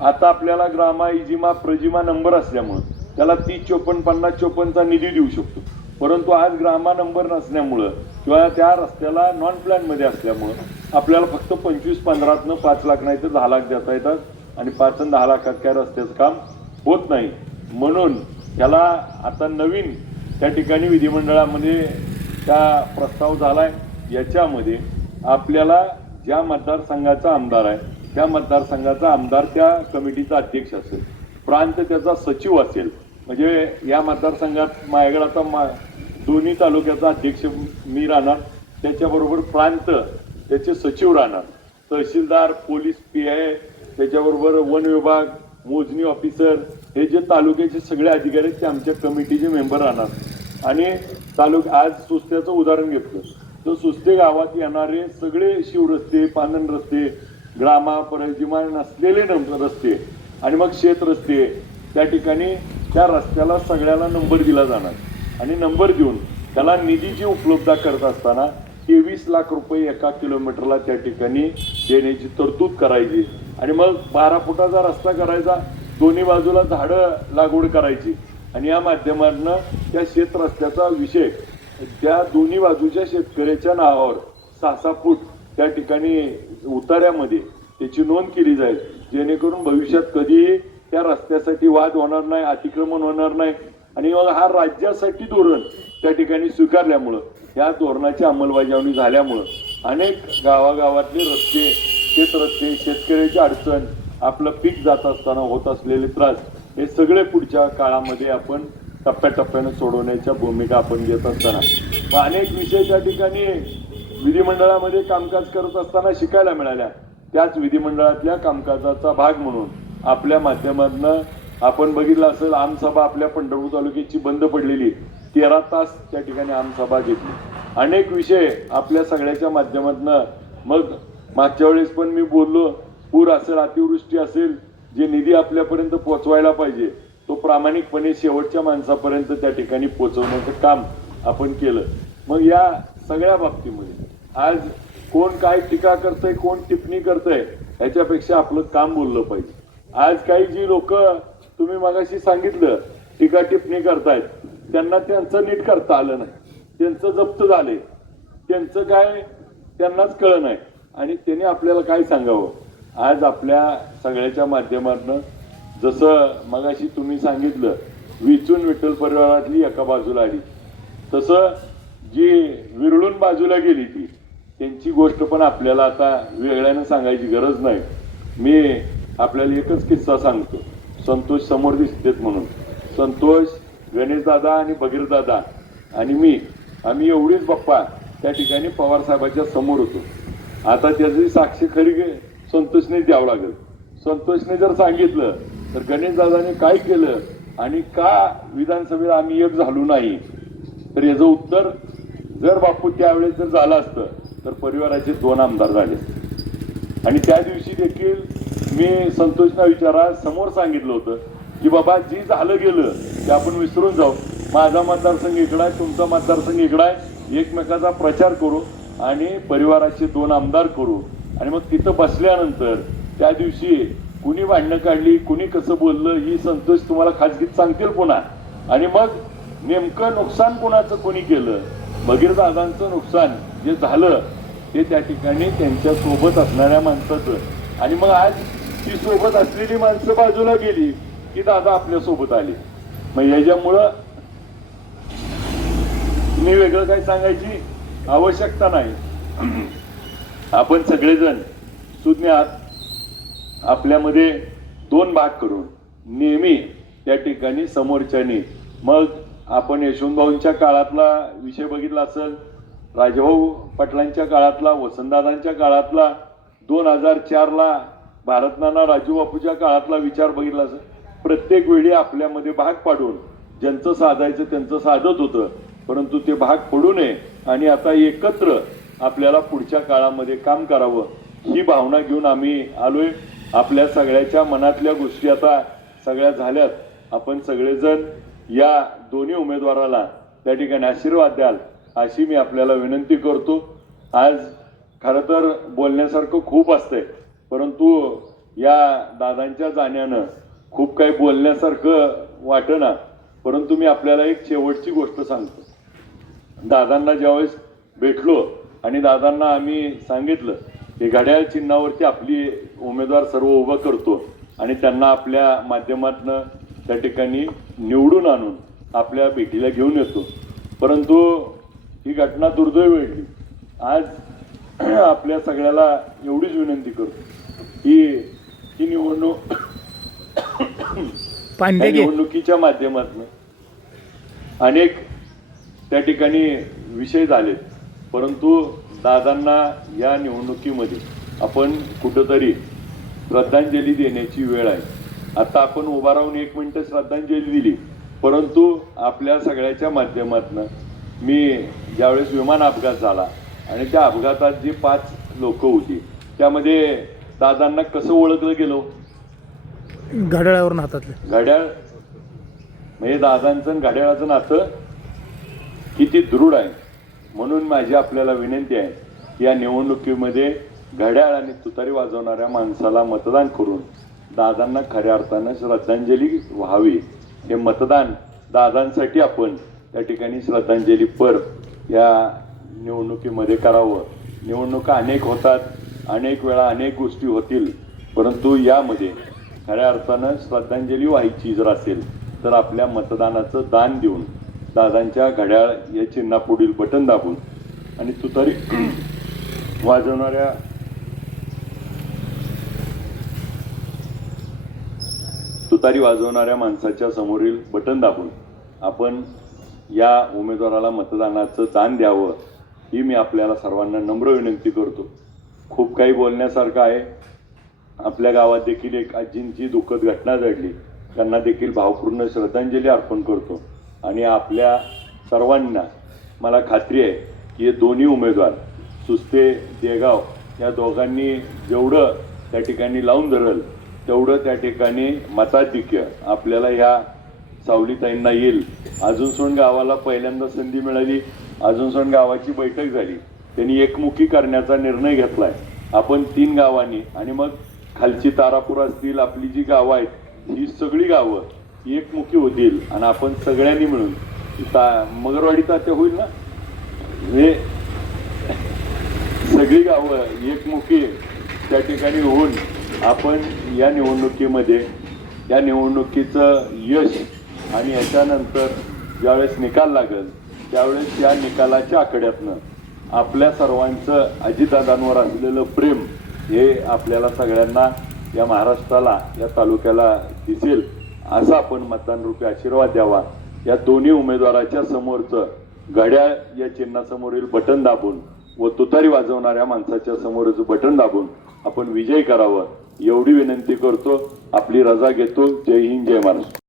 आता आपल्याला ग्रामा इजिमा प्रजिमा नंबर असल्यामुळं त्याला 30-54 50-54चा निधी देऊ शकतो. परंतु आज ग्रामा नंबर नसल्यामुळं किंवा त्या रस्त्याला नॉन प्लॅन मध्ये असल्यामुळं आपल्याला फक्त 25-15तनं 5 लाख नाही तर 10 लाख देता येतात आणि 5 आणि 10 लाखात काय रस्त्याचं काम होत नाही. म्हणून त्याला आता नवीन त्या ठिकाणी विधिमंडळामध्ये त्या प्रस्ताव झालाय. याच्यामध्ये आपल्याला ज्या मतदारसंघाचा आमदार आहे त्या मतदारसंघाचा आमदार त्या कमिटीचा अध्यक्ष असेल, प्रांत त्याचा सचिव असेल. म्हणजे या मतदारसंघात माझ्याकडे आता दोन्ही तालुक्याचा अध्यक्ष मी राहणार, त्याच्याबरोबर प्रांत त्याचे सचिव राहणार, तहसीलदार, पोलीस PI, त्याच्याबरोबर वन विभाग, मोजणी ऑफिसर, हे जे तालुक्याचे सगळे अधिकारी आहेत ते आमच्या कमिटीचे मेंबर राहणार. आणि आज सुस्त्याचं उदाहरण घेतलं तर सुस्ते गावात येणारे सगळे शिवरस्ते, पानन रस्ते, ग्रामा परिजिमा नसलेले रस्ते आणि मग शेत रस्ते, त्या ठिकाणी त्या रस्त्याला सगळ्याला नंबर दिला जाणार आणि नंबर देऊन त्याला निधीची उपलब्धता करत असताना 23 लाख रुपये एका किलोमीटरला त्या ठिकाणी देण्याची तरतूद करायची. आणि मग 12 फुटाचा रस्ता करायचा, दोन्ही बाजूला झाडं लागवड करायची आणि या माध्यमातून त्या शेत रस्त्याचा विषय त्या दोन्ही बाजूच्या शेतकऱ्याच्या नावावर 6-6 फूट त्या ठिकाणी उतार्यामध्ये त्याची नोंद केली जाईल, जेणेकरून भविष्यात कधीही त्या रस्त्यासाठी वाद होणार नाही, अतिक्रमण होणार नाही. आणि मग हा राज्यासाठी धोरण त्या ठिकाणी स्वीकारल्यामुळं, या धोरणाची अंमलबजावणी झाल्यामुळं अनेक गावागावातले रस्ते, शेत रस्ते, शेतकऱ्याची अडचण, आपलं पीक जात असताना होत असलेले त्रास, हे सगळे पुढच्या काळामध्ये आपण टप्प्याटप्प्याने सोडवण्याच्या भूमिका आपण घेत असताना अनेक विषय त्या ठिकाणी विधिमंडळामध्ये कामकाज करत असताना शिकायला मिळाल्या. त्याच विधिमंडळातल्या कामकाजाचा भाग म्हणून आपल्या माध्यमातून आपण बघितलं असेल, आमसभा आपल्या पंढरपूर तालुक्याची बंद पडलेली 13 तास त्या ठिकाणी आमसभा घेतली. अनेक विषय आपल्या सगळ्याच्या माध्यमातून, मग मागच्या वेळेस पण मी बोललो, पूर असेल, अतिवृष्टी असेल, जे निधी आपल्यापर्यंत पोहोचवायला पाहिजे तो प्रामाणिकपणे शेवटच्या माणसापर्यंत त्या ठिकाणी पोहोचवण्याचं काम आपण केलं. मग या सगळ्या बाबतीमध्ये आज कोण काय टीका करतंय, कोण टिप्पणी करतंय, याच्यापेक्षा आपलं काम बोललं पाहिजे. आज काही जी लोक तुम्ही मगाशी सांगितलं टीका टिप्पणी करतायत, त्यांना त्यांचं नीट करता आलं नाही, त्यांचं जप्त झाले, त्यांचं काय त्यांनाच कळलं नाही आणि त्यांनी आपल्याला काय सांगावं. आज आपल्या सगळ्याच्या माध्यमातून जसं मगाशी तुम्ही सांगितलं विचून विठ्ठल परिवारातली एका बाजूला आली, तसं जी विरळून बाजूला गेली ती त्यांची गोष्ट पण आपल्याला आता वेगळ्यानं सांगायची गरज नाही. मी आपल्याला एकच किस्सा सांगतो. संतोष समोर दिसतेत म्हणून, संतोष, गणेशदादा आणि भगीरदादा आणि आम्ही एवढीच बाप्पा त्या ठिकाणी पवार साहेबांच्या समोर होतो. आता त्याची साक्ष खरी संतोषने द्यावं लागेल. संतोषने जर सांगितलं तर गणेशदादाने काय केलं आणि का विधानसभेत आम्ही एक झालो नाही, तर याचं उत्तर जर बापू त्यावेळेस जर झालं असतं तर परिवाराचे 2 आमदार झाले. आणि त्या दिवशी देखील मी संतोषना विचारा समोर सांगितलं होतं की बाबा जी झालं गेलं ते आपण विसरून जाऊ, माझा मतदारसंघ इकडा आहे, तुमचा मतदारसंघ इकडा आहे, एकमेकाचा प्रचार करू आणि परिवाराचे 2 आमदार करू. आणि मग तिथं बसल्यानंतर त्या दिवशी कुणी भांडणं काढली, कुणी कसं बोललं, ही संतोष तुम्हाला खाजगीत सांगतील पुन्हा. आणि मग नेमकं नुकसान कोणाचं कोणी केलं, भगीरदादांचं नुकसान जे झालं ते त्या ठिकाणी त्यांच्या सोबत असणाऱ्या माणसाचं. आणि मग आज ती सोबत असलेली माणसं बाजूला गेली की दादा आपल्या सोबत आले. मग याच्यामुळं मी वेगळं काही सांगायची आवश्यकता नाही. आपण सगळेजण सुज्ञ आहात. आपल्यामध्ये 2 भाग करून नेहमी त्या ठिकाणी समोरच्यानी, मग आपण यशवंतभाऊंच्या काळातला विषय बघितला असेल, राजभाऊ पाटलांच्या काळातला, वसंतदादांच्या काळातला, 2004ला भारतनाना राजू बापूच्या काळातला विचार बघितला असेल. प्रत्येक वेळी आपल्यामध्ये भाग पाडून ज्यांचं साधायचं त्यांचं साधत होतं, परंतु ते भाग पडू नये आणि आता एकत्र आपल्याला पुढच्या काळामध्ये काम करावं ही भावना घेऊन आम्ही आलोय. आपल्या सगळ्याच्या मनातल्या गोष्टी आता सगळ्या झाल्यात. आपण सगळेजण या दोन्ही उमेदवाराला त्या ठिकाणी आशीर्वाद द्याल अशी मी आपल्याला विनंती करतो. आज खरं तर बोलण्यासारखं खूप असतंय, परंतु या दादांच्या जाण्यानं खूप काही बोलण्यासारखं वाटेना, परंतु मी आपल्याला एक शेवटची गोष्ट सांगतो. दादांना ज्यावेळेस भेटलो आणि दादांना आम्ही सांगितलं की घड्याळ चिन्हावरती आपली उमेदवार सर्व उभं करतो आणि त्यांना आपल्या माध्यमातून त्या ठिकाणी निवडून आणून आपल्या भेटीला घेऊन येतो, परंतु ही घटना दुर्दैव घडली. आज आपल्या सगळ्याला एवढीच विनंती करतो की ही निवडणूक निवडणुकीच्या माध्यमातून अनेक त्या ठिकाणी विषय झालेत, परंतु दादांना या निवडणुकीमध्ये आपण कुठंतरी श्रद्धांजली देण्याची वेळ आहे. आता आपण उभा राहून 1 मिनिट श्रद्धांजली दिली, परंतु आपल्या सगळ्याच्या माध्यमातून मी ज्यावेळेस विमान अपघात झाला आणि त्या अपघातात जी 5 लोक होती त्यामध्ये दादांना कसं ओळखलं गेलो? घड्याळावरून हातातलं घड्याळ म्हणजे दादांचं आणि घड्याळाचं नातं किती दृढ आहे. म्हणून माझी आपल्याला विनंती आहे की या निवडणुकीमध्ये घड्याळ आणि तुतारी वाजवणाऱ्या माणसाला मतदान करून दादांना खऱ्या अर्थानं श्रद्धांजली व्हावी. हे मतदान दादांसाठी आपण त्या ठिकाणी श्रद्धांजलीपर या निवडणुकीमध्ये करावं. निवडणुका अनेक होतात, अनेक वेळा अनेक गोष्टी होतील, परंतु यामध्ये खऱ्या अर्थानं श्रद्धांजली व्हायची जर असेल तर आपल्या मतदानाचं दान देऊन दादांच्या घड्याळ या चिन्हापुढील बटन दाबून आणि तुतारी वाजवणाऱ्या माणसाच्या समोरील बटन दाबून आपण या उमेदवाराला मतदानाचं दान द्यावं ही मी आपल्याला सर्वांना नम्र विनंती करतो. खूप काही बोलण्यासारखं आहे. आपल्या गावात देखील एक आजींची दुःखद घटना घडली, त्यांना देखील भावपूर्ण श्रद्धांजली अर्पण करतो. आणि आपल्या सर्वांना मला खात्री आहे की हे दोन्ही उमेदवार सुस्ते देगाव या दोघांनी जेवढं त्या ठिकाणी लावून धरल तेवढं त्या ठिकाणी मताधिक्य आपल्याला ह्या सावलीताईंना येईल. अजूनसोंड गावाला पहिल्यांदा संधी मिळाली, अजूनसोंड गावाची बैठक झाली, त्यांनी एकमुखी करण्याचा निर्णय घेतलाय. आपण 3 गावांनी आणि मग खालची तारापूर असतील, आपली जी गावं आहेत ही सगळी गावं एकमुखी होतील आणि आपण सगळ्यांनी मिळून मगरवाडी तात्या होईल ना, हे सगळी गावं एकमुखी त्या ठिकाणी होऊन आपण या निवडणुकीमध्ये या निवडणुकीचं यश आणि याच्यानंतर ज्यावेळेस निकाल लागेल त्यावेळेस या निकालाच्या आकड्यातनं आपल्या सर्वांचं अजितदादांवर असलेलं प्रेम हे आपल्याला सगळ्यांना या महाराष्ट्राला या तालुक्याला दिसेल असा आपण मतदान रूपी आशीर्वाद द्यावा. या दोन्ही उमेदवाराच्या समोरचं घड्याळ या चिन्हासमोरील बटन दाबून व तुतारी वाजवणाऱ्या माणसाच्या समोरचं बटन दाबून आपण विजय करावं एवढी विनंती करतो. आपली रजा घेतो. जय हिंद, जय महाराष्ट्र.